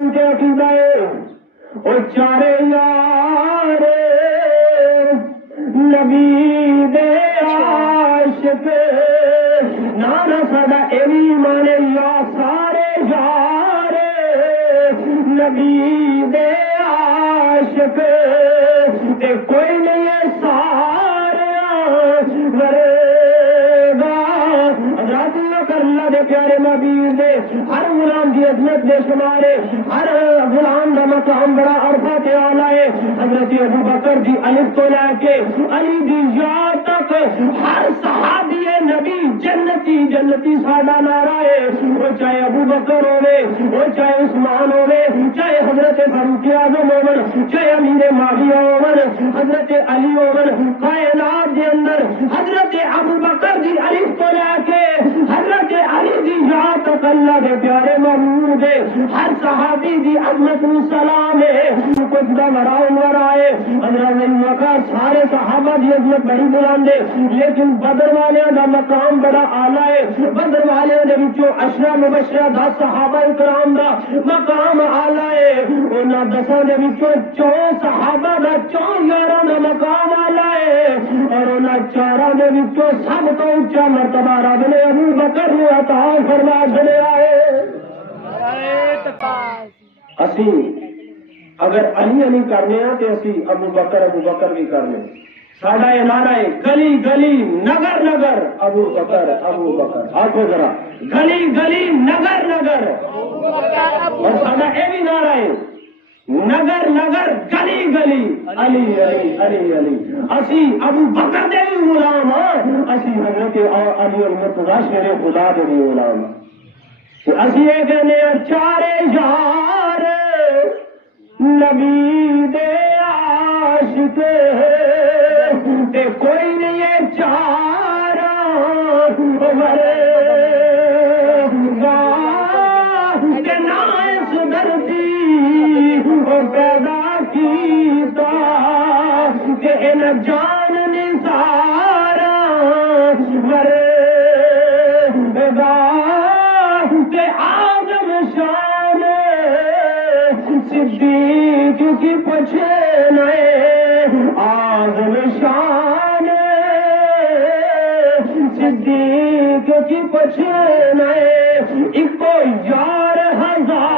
او چارے یار نبی دے عاشق نانا ساڈا ایمان یا سارے یار نبی دے عاشق تے کوئی نہیں ہے سارے اللہ دے پیارے نبی دے ہر غلام کی عظمت بے شمارے ہر غلام کا مقام بڑا عرفہ تے آلہ ہے حضرت ابو بکر دی الف تو لے کے علی دی یا تک ہر صحابی نبی جنتی جنتی ساڈا نعرہ ہے وہ چاہے ابو بکر ہوے وہ چاہے عثمان ہوے چاہے حضرت فاروق اعظم ہون چاہے امیر معاویہ ہون حضرت علی ہون کائنات دے اندر حضرت ابو بکر دی الف تو لے کے حضرت علی دی یا تک اللہ دے پیارے محمود دے ہر صحابی دی عظمت و سلام ہے کچھ دا مراؤن ورائے حضرت سارے صحابہ دی عظمت بڑی بلند ہے لیکن بدر والے دا مقام بڑا اعلیٰ ہے بدر والے دے وچوں عشرہ مبشرہ 10 صحابہ کرام دا مقام اعلیٰ ہے انہاں 10 دے وچوں 4 صحابہ دا 4 یاراں دا مقام اعلیٰ ہے اور انہاں 4 دے وچوں سب تو اونچا مرتبہ رب نے ابو بکر نے عطا فرما چھڑیا ہے اسی اگر علی علی کرنے ہیں تو اسی ابو بکر بھی کرنے ساڈا یہ نعرہ ہے گلی گلی نگر نگر ابو بکر آخو ذرا گلی گلی نگر نگر اور ساڈا یہ بھی نعرہ ہے نگر نگر گلی گلی علی علی علی علی اسی ابو بکر دے بھی غلام ہاں اسی حضرت علی المرتضیٰ شیر خدا دے بھی غلام ہاں اسی یہ کہنے چارے یار نبی دے عاشق تے کوئی نہیں ہے چارہ کہ نہ اس دھرتی پیدا کیتا کہ ان جان نثارا کہ آدم شان صدیق کی پچھلے آدم شان صدیق کی پچھلے ایک یار ہزار